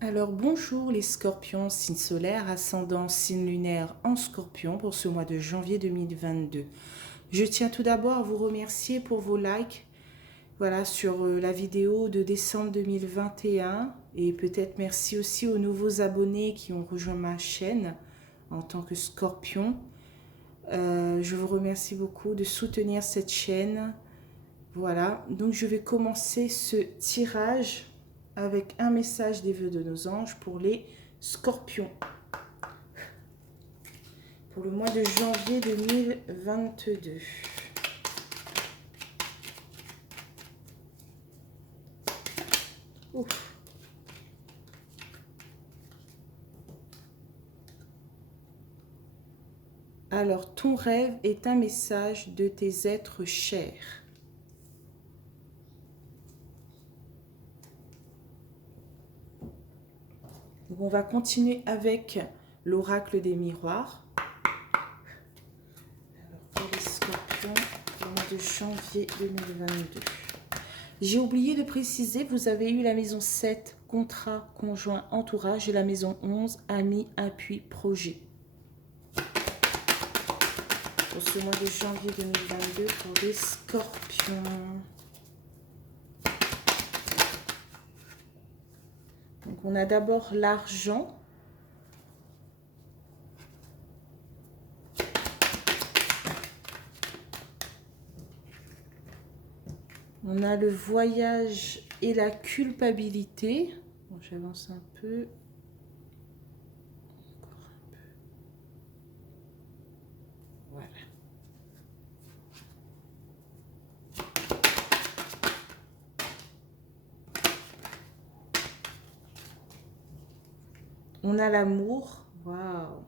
Alors bonjour les scorpions, signe solaire, ascendant, signe lunaire en scorpion pour ce mois de janvier 2022. Je tiens tout d'abord à vous remercier pour vos likes voilà, sur la vidéo de décembre 2021 et peut-être merci aussi aux nouveaux abonnés qui ont rejoint ma chaîne en tant que scorpion. Je vous remercie beaucoup de soutenir cette chaîne. Voilà, donc je vais commencer ce tirage avec un message des vœux de nos anges pour les scorpions. Pour le mois de janvier 2022. Ouf. Alors, ton rêve est un message de tes êtres chers. Donc, on va continuer avec l'oracle des miroirs. Alors, pour les scorpions, pour le mois de janvier 2022. J'ai oublié de préciser, vous avez eu la maison 7, contrat, conjoint, entourage, et la maison 11, amis, appui, projet. Pour ce mois de janvier 2022, pour les scorpions. Donc on a d'abord l'argent. On a le voyage et la culpabilité. Bon, j'avance un peu. Encore un peu. Voilà. On a l'amour. Waouh.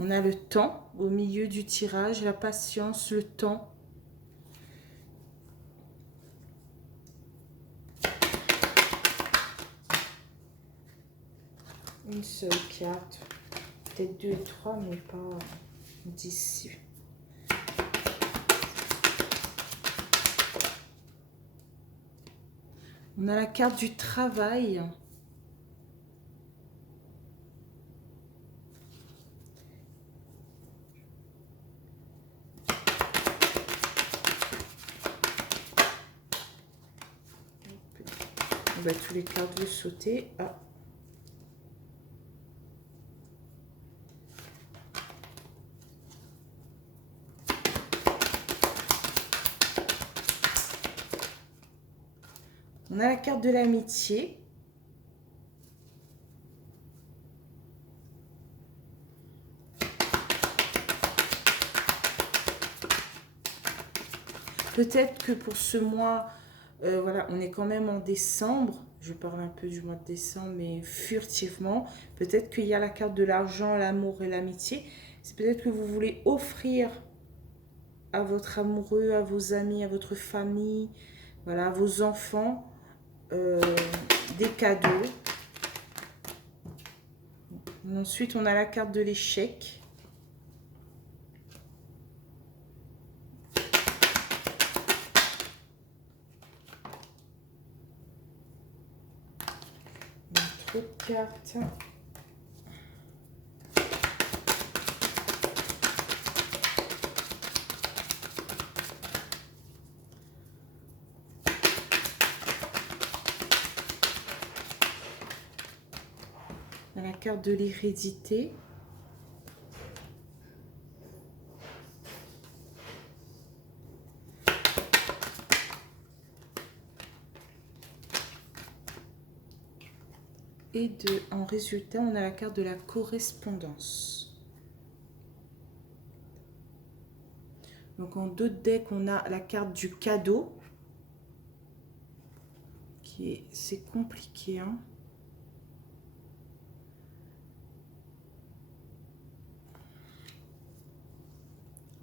On a le temps au milieu du tirage, la patience, le temps. Une seule carte, peut-être 2 et 3, mais pas 10. On a la carte du travail. On va tous les cartes de sauter. Ah. On a la carte de l'amitié. Peut-être que pour ce mois, voilà, on est quand même en décembre. Je parle un peu du mois de décembre, mais furtivement. Peut-être qu'il y a la carte de l'argent, l'amour et l'amitié. C'est peut-être que vous voulez offrir à votre amoureux, à vos amis, à votre famille, voilà, à vos enfants, des cadeaux. Ensuite, on a la carte de l'échec. Trop de cartes. On a la carte de l'hérédité. Et en résultat, on a la carte de la correspondance. Donc en deux decks, on a la carte du cadeau. C'est compliqué, hein.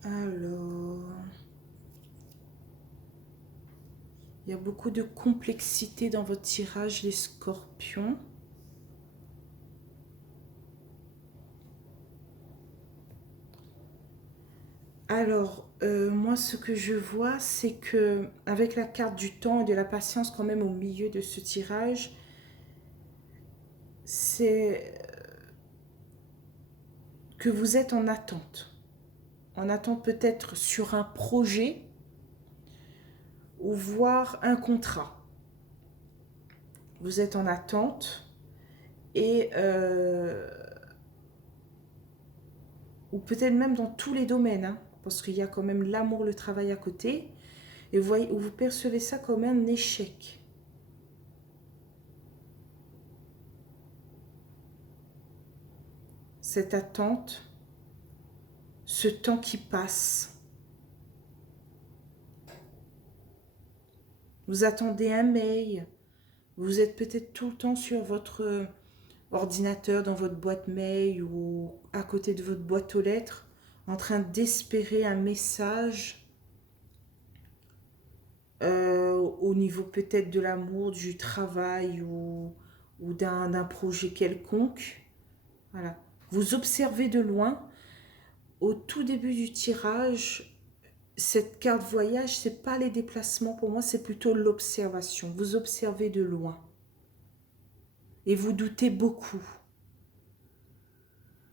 Alors, Il y a beaucoup de complexité dans votre tirage, les scorpions. Alors, moi, ce que je vois, c'est que avec la carte du temps et de la patience quand même au milieu de ce tirage, c'est que vous êtes en attente. En attente peut-être sur un projet ou voire un contrat. Vous êtes en attente et ou peut-être même dans tous les domaines, hein, parce qu'il y a quand même l'amour, le travail à côté, et vous voyez, vous percevez ça comme un échec. Cette attente, ce temps qui passe. Vous attendez un mail, vous êtes peut-être tout le temps sur votre ordinateur, dans votre boîte mail ou à côté de votre boîte aux lettres, en train d'espérer un message au niveau peut-être de l'amour, du travail ou d'un projet quelconque. Voilà. Vous observez de loin. Au tout début du tirage, cette carte voyage, c'est pas les déplacements pour moi, c'est plutôt l'observation. Vous observez de loin. Et vous doutez beaucoup.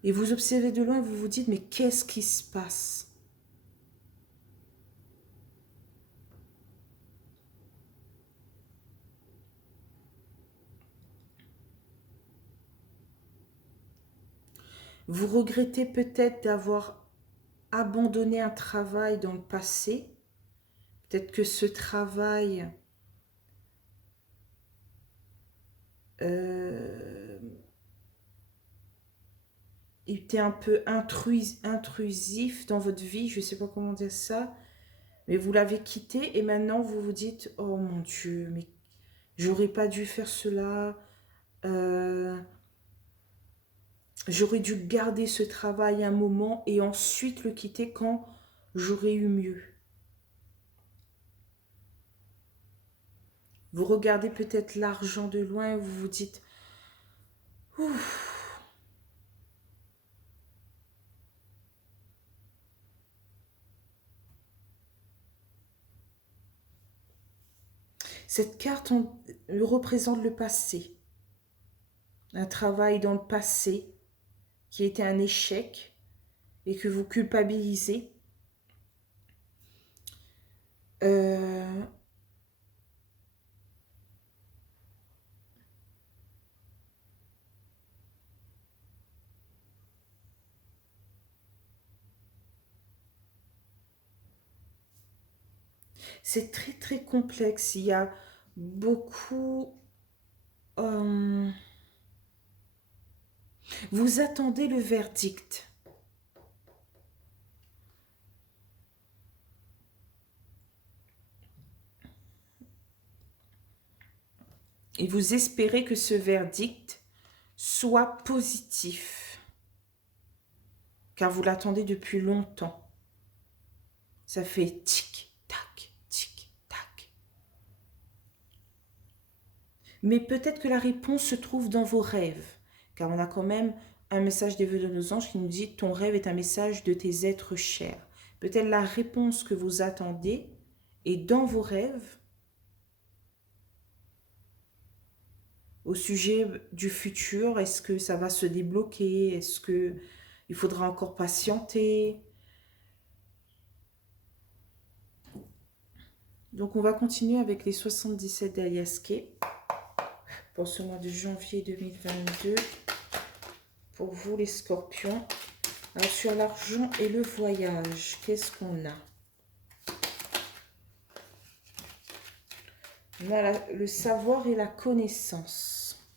Et vous observez de loin et vous vous dites, mais qu'est-ce qui se passe? Vous regrettez peut-être d'avoir abandonné un travail dans le passé. Peut-être que ce travail était un peu intrusif dans votre vie, je ne sais pas comment dire ça, mais vous l'avez quitté et maintenant vous vous dites, oh mon Dieu, mais j'aurais pas dû faire cela, j'aurais dû garder ce travail un moment et ensuite le quitter quand j'aurais eu mieux. Vous regardez peut-être l'argent de loin et vous vous dites, ouf. Cette carte représente le passé, un travail dans le passé qui était un échec et que vous culpabilisez. Euh, c'est très très complexe. Il y a beaucoup... euh, vous attendez le verdict. Et vous espérez que ce verdict soit positif. Car vous l'attendez depuis longtemps. Ça fait tic, tac, tic, tac. Mais peut-être que la réponse se trouve dans vos rêves. Car on a quand même un message des vœux de nos anges qui nous dit « Ton rêve est un message de tes êtres chers ». Peut-être la réponse que vous attendez est dans vos rêves au sujet du futur. Est-ce que ça va se débloquer? Est-ce qu'il faudra encore patienter? Donc, on va continuer avec les 77 d'Aliaské pour ce mois de janvier 2022. Pour vous, les scorpions. Alors, sur l'argent et le voyage, qu'est-ce qu'on a? On a le savoir et la connaissance.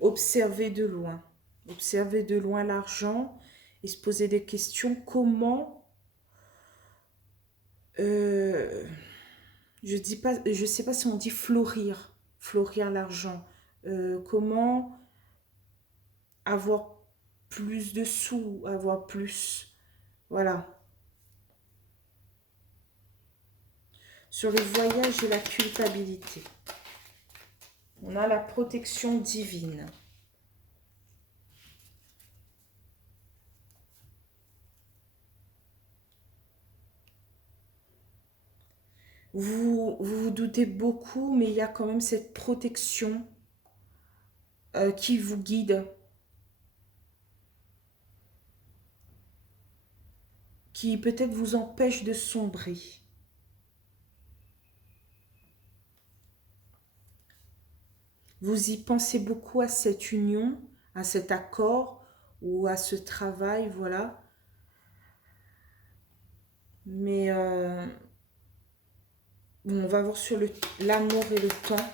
Observer de loin. Observer de loin l'argent et se poser des questions. Comment... je sais pas si on dit florir. Florir l'argent. Comment avoir plus de sous, avoir plus... Voilà. sur le voyage et la culpabilité. On a la protection divine. Vous doutez beaucoup, mais il y a quand même cette protection qui vous guide, qui peut-être vous empêche de sombrer. Vous y pensez beaucoup à cette union, à cet accord ou à ce travail, voilà. Mais bon, on va voir sur l'amour et le temps.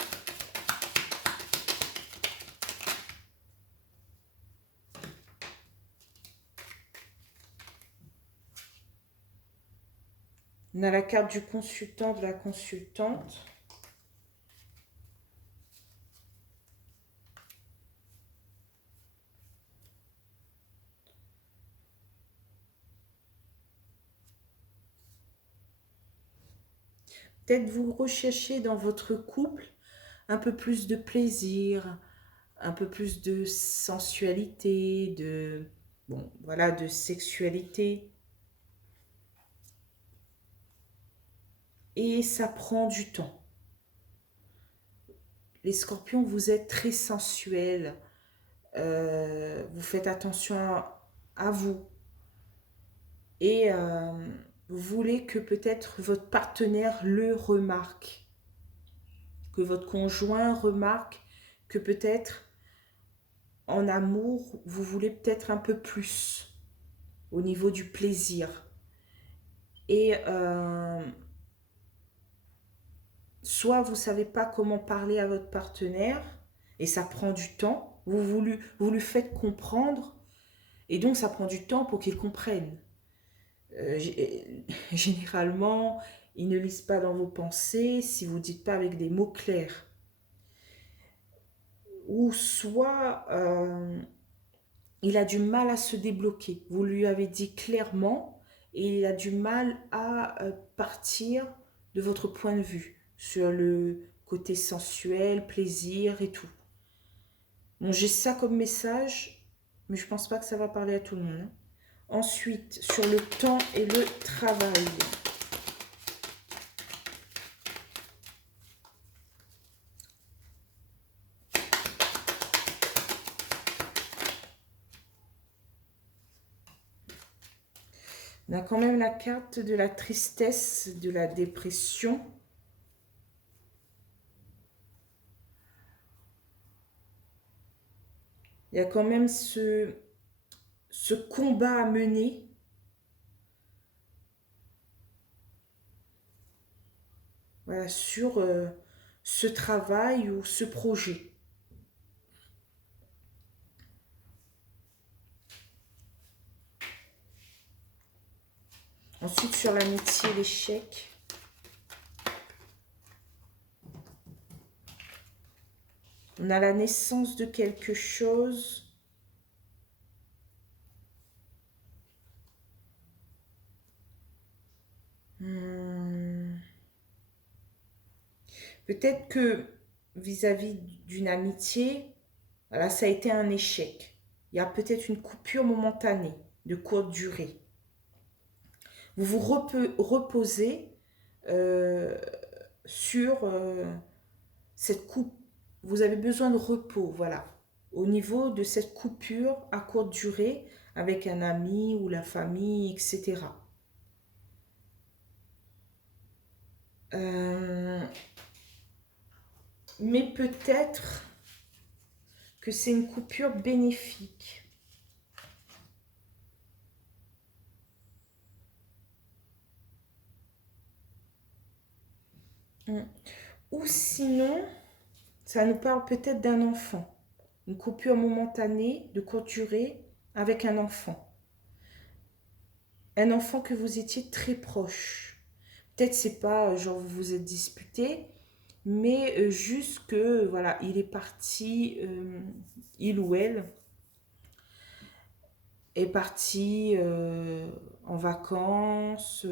On a la carte du consultant, de la consultante. Peut-être vous recherchez dans votre couple un peu plus de plaisir, un peu plus de sensualité, bon, voilà, de sexualité. Et ça prend du temps. Les scorpions, vous êtes très sensuels. Vous faites attention à vous. Et vous voulez que peut-être votre partenaire le remarque. Que votre conjoint remarque que peut-être en amour, vous voulez peut-être un peu plus au niveau du plaisir. Et soit vous ne savez pas comment parler à votre partenaire et ça prend du temps, vous lui faites comprendre et donc ça prend du temps pour qu'il comprenne. Généralement, ils ne lisent pas dans vos pensées si vous ne dites pas avec des mots clairs. Ou soit il a du mal à se débloquer. Vous lui avez dit clairement et il a du mal à partir de votre point de vue sur le côté sensuel, plaisir et tout. Bon, j'ai ça comme message, mais je pense pas que ça va parler à tout le monde. Ensuite, sur le temps et le travail. On a quand même la carte de la tristesse, de la dépression. Il y a quand même ce combat à mener. Voilà, sur ce travail ou ce projet. Ensuite, sur l'amitié, l'échec. On a la naissance de quelque chose. Peut-être que vis-à-vis d'une amitié, voilà, ça a été un échec. Il y a peut-être une coupure momentanée de courte durée. Vous vous reposez sur cette coupe. Vous avez besoin de repos, voilà, au niveau de cette coupure à courte durée avec un ami ou la famille, etc. Mais peut-être que c'est une coupure bénéfique. Ou sinon, ça nous parle peut-être d'un enfant. Une coupure momentanée de courte durée avec un enfant. Un enfant que vous étiez très proche. Peut-être c'est pas genre vous vous êtes disputé, mais juste que voilà, il est parti, il ou elle est parti en vacances,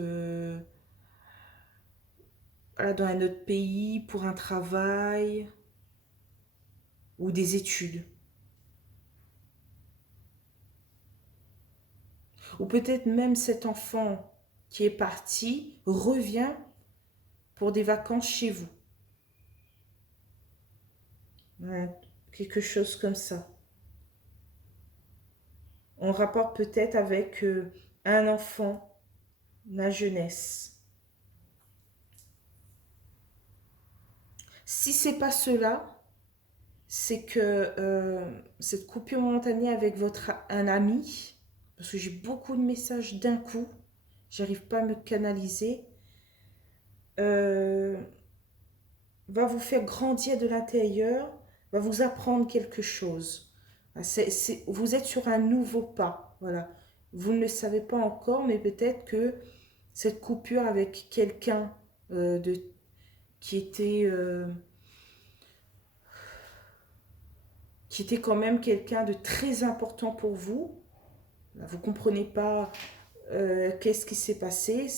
voilà, dans un autre pays pour un travail ou des études. Ou peut-être même cet enfant qui est parti revient pour des vacances chez vous. Ouais, quelque chose comme ça. On rapporte peut-être avec un enfant, la jeunesse. Si c'est pas cela, c'est que cette coupure momentanée avec un ami, parce que j'ai beaucoup de messages d'un coup, j'arrive pas à me canaliser, euh, va vous faire grandir de l'intérieur, va vous apprendre quelque chose. Vous êtes sur un nouveau pas, voilà. Vous ne le savez pas encore, mais peut-être que cette coupure avec quelqu'un de euh, qui était quand même quelqu'un de très important pour vous. Vous ne comprenez pas qu'est-ce qui s'est passé,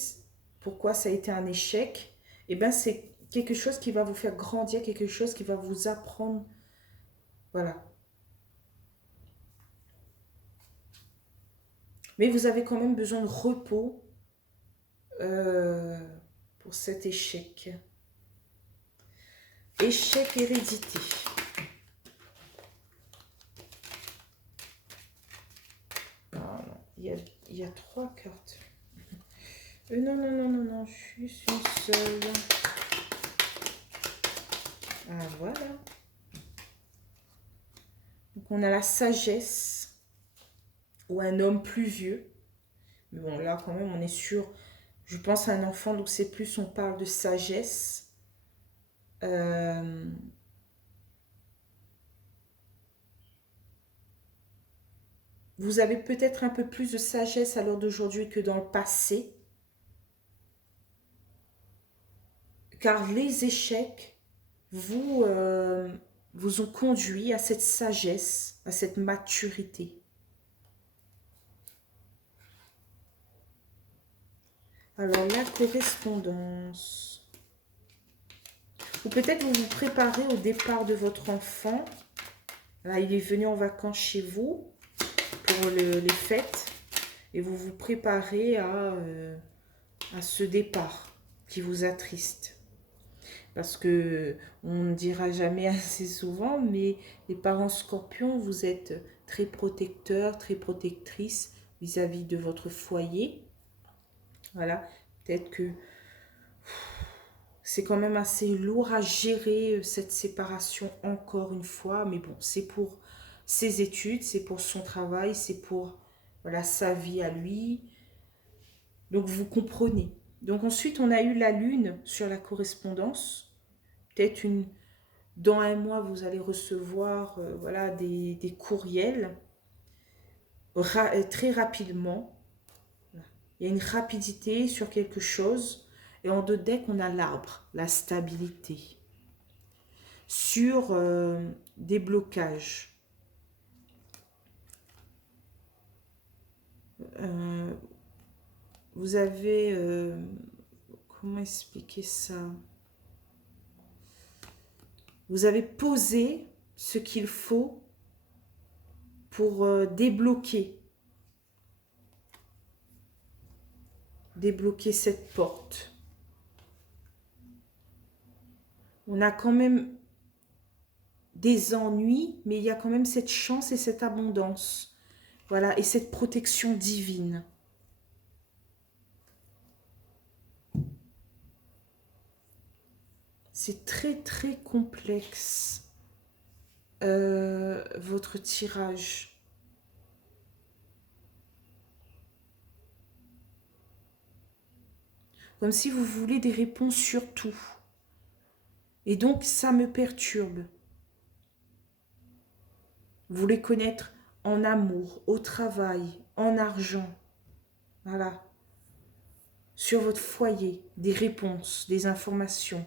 pourquoi ça a été un échec. Et bien, c'est quelque chose qui va vous faire grandir, quelque chose qui va vous apprendre. Voilà. Mais vous avez quand même besoin de repos euh, pour cet échec. Échec hérédité. Ah non, il y a 3 cartes. Non, non, non, non, non, juste une seule. Ah, voilà. Donc, on a la sagesse ou un homme plus vieux. Mais bon, là, quand même, on est sur, je pense, à un enfant, donc c'est plus, on parle de sagesse. Vous avez peut-être un peu plus de sagesse à l'heure d'aujourd'hui que dans le passé. Car les échecs vous ont conduit à cette sagesse, à cette maturité. Alors, la correspondance. Ou peut-être vous vous préparez au départ de votre enfant. Là, il est venu en vacances chez vous pour les fêtes. Et vous vous préparez à ce départ qui vous attriste. Parce que on ne dira jamais assez souvent, mais les parents scorpions, vous êtes très protecteurs, très protectrices vis-à-vis de votre foyer. Voilà, peut-être que c'est quand même assez lourd à gérer cette séparation encore une fois, mais bon, c'est pour ses études, c'est pour son travail, c'est pour voilà, sa vie à lui. Donc vous comprenez. Donc ensuite, on a eu la lune sur la correspondance. Peut-être dans un mois, vous allez recevoir voilà, des courriels très rapidement. Il y a une rapidité sur quelque chose. Et en deux decks, on a l'arbre, la stabilité. Sur des blocages. Vous avez... comment expliquer ça? Vous avez posé ce qu'il faut pour débloquer cette porte. On a quand même des ennuis, mais il y a quand même cette chance et cette abondance. Voilà, et cette protection divine. C'est très très complexe, votre tirage. Comme si vous voulez des réponses sur tout. Et donc, ça me perturbe. Vous voulez connaître en amour, au travail, en argent. Voilà. Sur votre foyer, des réponses, des informations.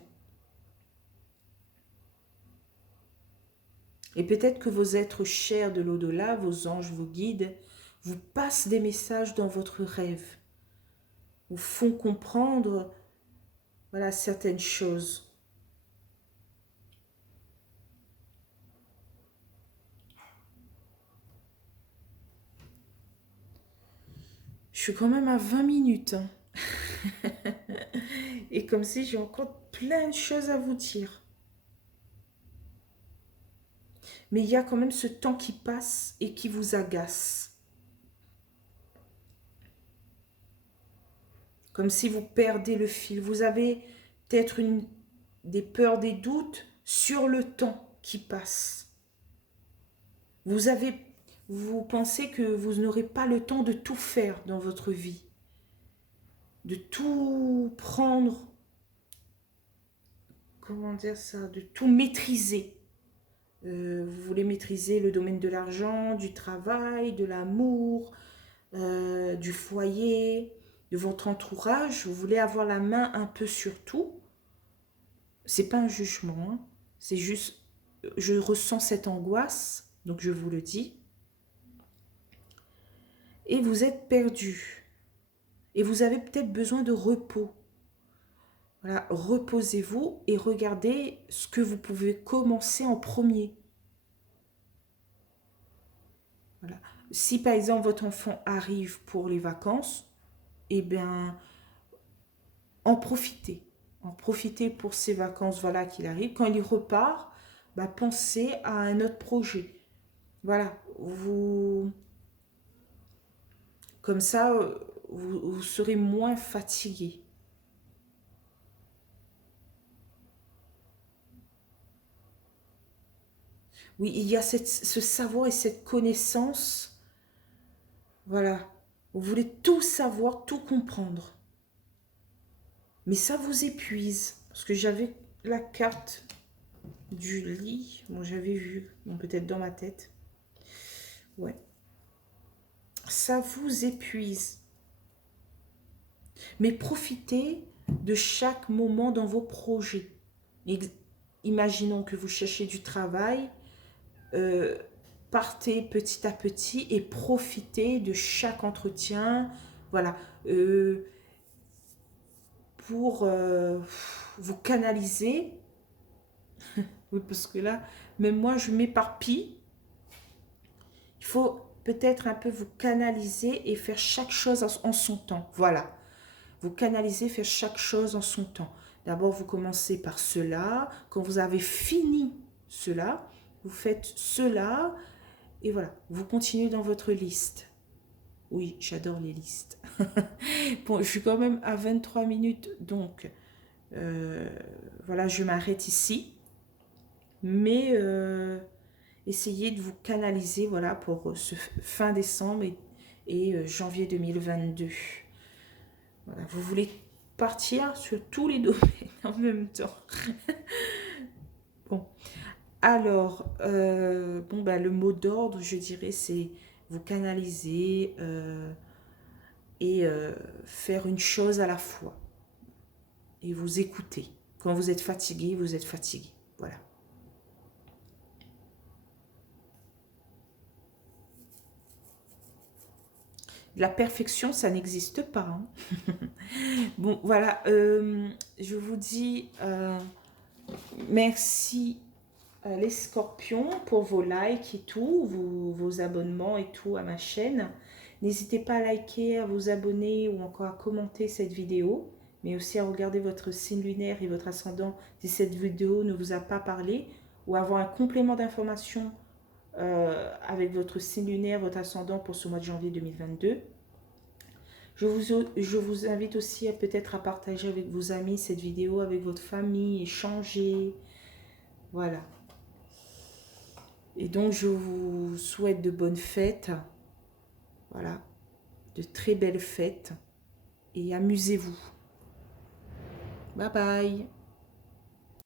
Et peut-être que vos êtres chers de l'au-delà, vos anges, vos guides, vous passent des messages dans votre rêve. Vous font comprendre voilà, certaines choses. Je suis quand même à 20 minutes. Hein. Et comme si j'ai encore plein de choses à vous dire. Mais il y a quand même ce temps qui passe et qui vous agace. Comme si vous perdez le fil. Vous avez peut-être des peurs, des doutes sur le temps qui passe. Vous pensez que vous n'aurez pas le temps de tout faire dans votre vie, de tout prendre, comment dire ça, de tout maîtriser. Vous voulez maîtriser le domaine de l'argent, du travail, de l'amour, du foyer, de votre entourage. Vous voulez avoir la main un peu sur tout. C'est pas un jugement, hein. C'est juste, je ressens cette angoisse, donc je vous le dis. Et vous êtes perdu. Et vous avez peut-être besoin de repos. Voilà, reposez-vous et regardez ce que vous pouvez commencer en premier. Voilà. Si par exemple votre enfant arrive pour les vacances, eh bien, en profitez. En profitez pour ces vacances, voilà, qu'il arrive. Quand il repart, bah, pensez à un autre projet. Voilà, comme ça, vous serez moins fatigué. Oui, il y a ce savoir et cette connaissance. Voilà, vous voulez tout savoir, tout comprendre. Mais ça vous épuise. Parce que j'avais la carte du lit. Bon, j'avais vu. Bon, peut-être dans ma tête. Ouais. Ça vous épuise. Mais profitez de chaque moment dans vos projets. Imaginons que vous cherchez du travail. Partez petit à petit et profitez de chaque entretien. Voilà. Pour vous canaliser. Oui, parce que là, même moi, je m'éparpille. Il faut peut-être un peu vous canaliser et faire chaque chose en son temps. Voilà. Vous canalisez, faire chaque chose en son temps. D'abord, vous commencez par cela. Quand vous avez fini cela, vous faites cela. Et voilà, vous continuez dans votre liste. Oui, j'adore les listes. Bon, je suis quand même à 23 minutes, donc voilà, je m'arrête ici. Mais essayez de vous canaliser, voilà, pour ce fin décembre et janvier 2022. Voilà, vous voulez partir sur tous les domaines en même temps. Bon, alors, bon, bah, le mot d'ordre, je dirais, c'est vous canaliser et faire une chose à la fois. Et vous écouter. Quand vous êtes fatigué, vous êtes fatigué. Voilà. La perfection, ça n'existe pas. Hein. Bon, voilà. Je vous dis merci les scorpions pour vos likes et tout, vos abonnements et tout à ma chaîne. N'hésitez pas à liker, à vous abonner ou encore à commenter cette vidéo, mais aussi à regarder votre signe lunaire et votre ascendant si cette vidéo ne vous a pas parlé, ou avoir un complément d'information avec votre signe lunaire, votre ascendant pour ce mois de janvier 2022. Je vous invite aussi à peut-être à partager avec vos amis cette vidéo, avec votre famille, échanger. Voilà. Et donc, je vous souhaite de bonnes fêtes. Voilà. De très belles fêtes. Et amusez-vous. Bye bye.